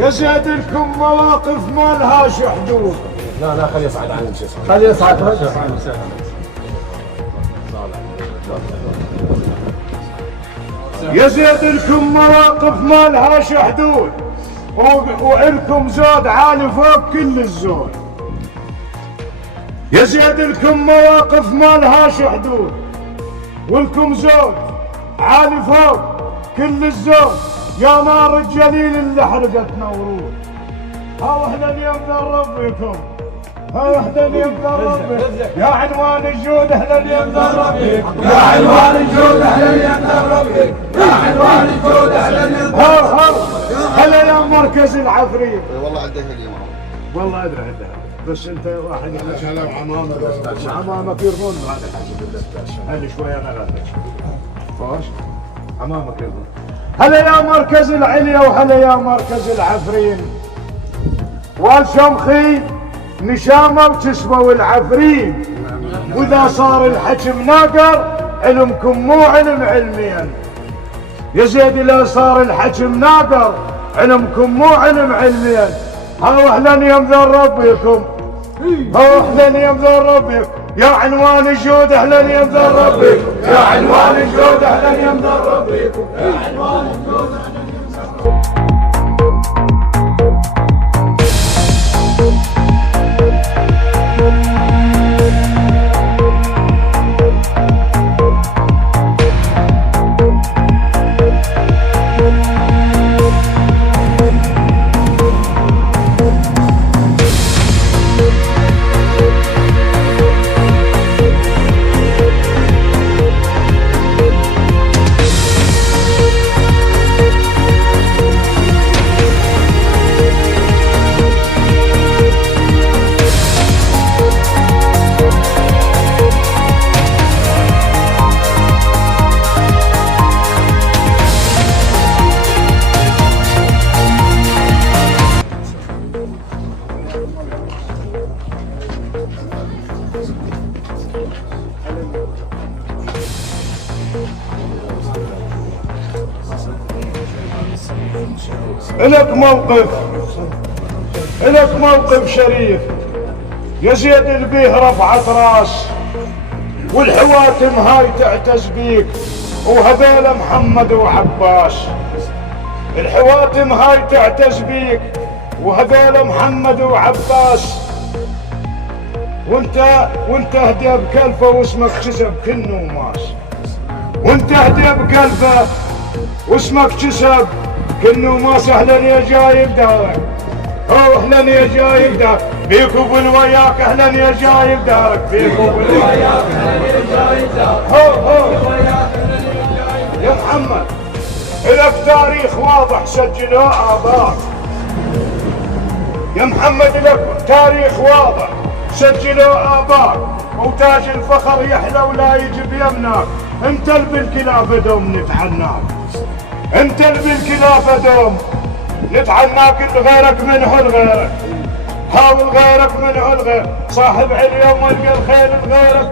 يا زيد لكم مواقف ما لهاش حدود. لا خليه يصعد عن الجسم. خليه يصعد. يا زيد لكم مواقف ما لهاش حدود، وإلكم زود عالي فوق كل الزود. يا زيد لكم مواقف ما لهاش حدود، ولكم زود عالي فوق كل الزود. يا نار الجليل اللي حرقتنا ورود، ها وحده اليوم ذرب بكم، ها وحده اليوم ذرب بكم. يا عنوان الجود اهلا اليوم ذرب بكم، يا عنوان الجود اهلا اليوم ذرب بكم، يا عنوان الجود اهلا اليوم. هلا يا مركز العفريت. والله عندك اليوم. والله ادري عندها، بس انت واحد يقول عمامك يرضون هذا الحكي بالدستاشة. هل شوي انا غادر فاش عمامك يرضون. هلا يا مركز العليا وهلا يا مركز العفرين، والشمخي نشامه وكسبوا العفرين، واذا صار الحكي مناقر علمكم مو علم علميا. يا زيد اذا صار الحكي مناقر علمكم مو علم علميا. ها وحلا يمذر بكم، ها وحلا يمذر بكم. يا عنوان الجود اهلا يمذر بكم، يا عنوان الجود اهلا يمذر بكم، يا عنوان الجود اهلا يمذر بكم. إلك موقف شريف يا زيد البيه رفعت راس، والحواتم هاي تعتز بيك وهذيل محمد وعباس. الحواتم هاي تعتز بيك وهذيل محمد وعباس. وانت هدي بكلفه واسمك كسب كالنوماس، وانت هدي بكلفه واسمك كسب كالنوماس. اهلا يا جايب دارك، اهلا يا جايب دارك بيك وبالوياك. اهلا يا جايب دارك بيك وبالوياك. اهلا يا جايب دارك يا محمد. لك تاريخ واضح سجلوه اباك يا محمد، لك تاريخ واضح سجلوه اباك. وتاج الفخر يحلى ولا يجي بيمناك. انت اللي بالكلافه دوم نتعناك، انت اللي بالكلافه دوم نتعناك. اللي غيرك منه الغيرك، حاول غيرك منه الغير. صاحب عليا وملقى الخير الغيرك.